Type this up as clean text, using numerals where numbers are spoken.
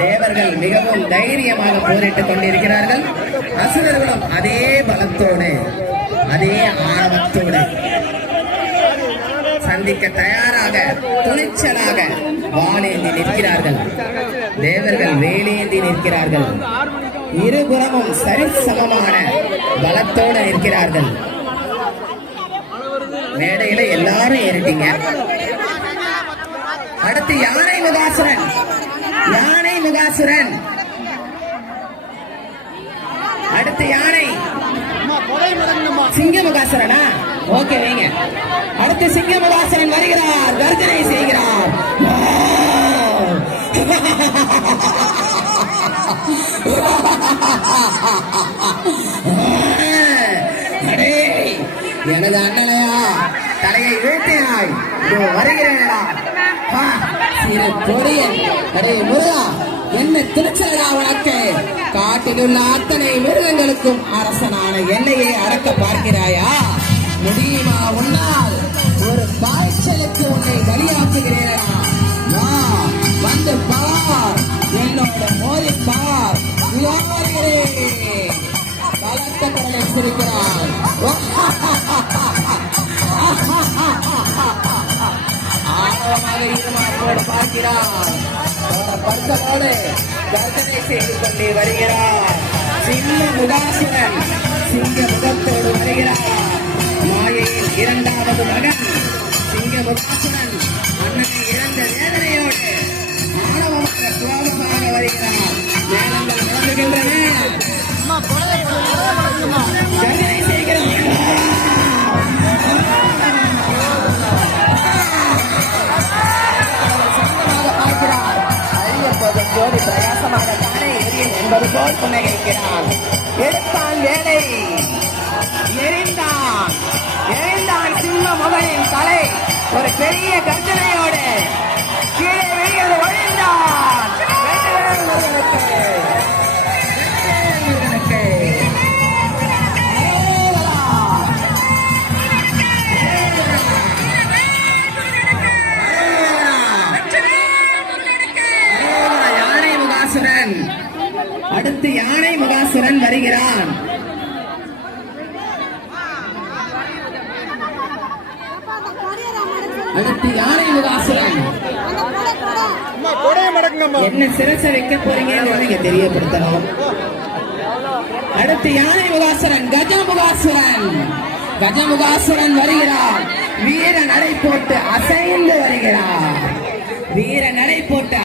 தேவர்கள் மிகவும் தைரியமாக போரிட்டுக் கொண்டிருக்கிறார்கள். அசுரர்களும் அதே பலத்தோடு அதே ஆணவத்தோடு சந்திக்க தயாராக துணிச்சலாக வாளேந்தி நிற்கிறார்கள். தேவர்கள் வேலேந்தி நிற்கிறார்கள். இருபுறமும் சரிசமமான பலத்தோடு நிற்கிறார்கள். மேடையில எல்லாரும் ஏறிட்டீங்க. அடுத்து யானை முகாசுரன். யானை முகாசுரன் அடுத்து யானை சிங்க முகாசுரனா? ஓகே வைங்க. அடுத்து சிங்க முகாசுரன் வருகிறார். கர்ஜனை செய்கிறார். எனது அண்ணனையா தலையை வீழ்த்தினாய். வருகிறேனா சிறு கொடியன். அடே முருகா, என்ன திருச்சலா உனக்கு? காட்டிலுள்ள அத்தனை மிருகங்களுக்கும் அரசனான என்னையே அடக்க பார்க்கிறாயா? முடியுமா உன்னால்? ஒரு பாய்ச்சலுக்கு உன்னை பலியாக்குகிறேனா? வந்து பார், என்னோட மோதி பார். பலத்த குரலை சிரிக்கிறார். ஆழமாக இருமாப்போடு பார்க்கிறார். பக்கத்தோடு கர்ஜனை செய்து கொண்டே வருகிறார். சிங்க முகாசுரன் சிங்க முகத்தோடு வருகிறார். மாயையின் இரண்டாவது மகன் சிங்க முகாசுரன் அண்ணனை இழந்த வேதனையோடு ஆணவமாக கோபமாக வருகிறார். மேலங்கள் நடந்துகின்றன. கர்ஜனை செய்கிறது. ஜோடி பிரகாசமாக தானே எரியன் என்பது போல் புன்னகைக்கிறான். எடுத்தான் வேலை. எரிந்தான் சிம்ம முதலின் தலை ஒரு பெரிய கர்ஜனையோடு கீழே வெளியில் ஒழிந்தான். அடுத்து யானை முகாசுரன் வருகிறான். அடுத்து யானை முகாசுரன். என்ன சிரச வைக்க போறீங்கன்னு நீங்க தெரியப்படுத்தணும். அடுத்து யானை முகாசுரன் கஜமுகாசுரன். கஜமுகாசுரன் வருகிறார். வீர நடை போட்டு அசைந்து வருகிறார். வீர நடை போட்டு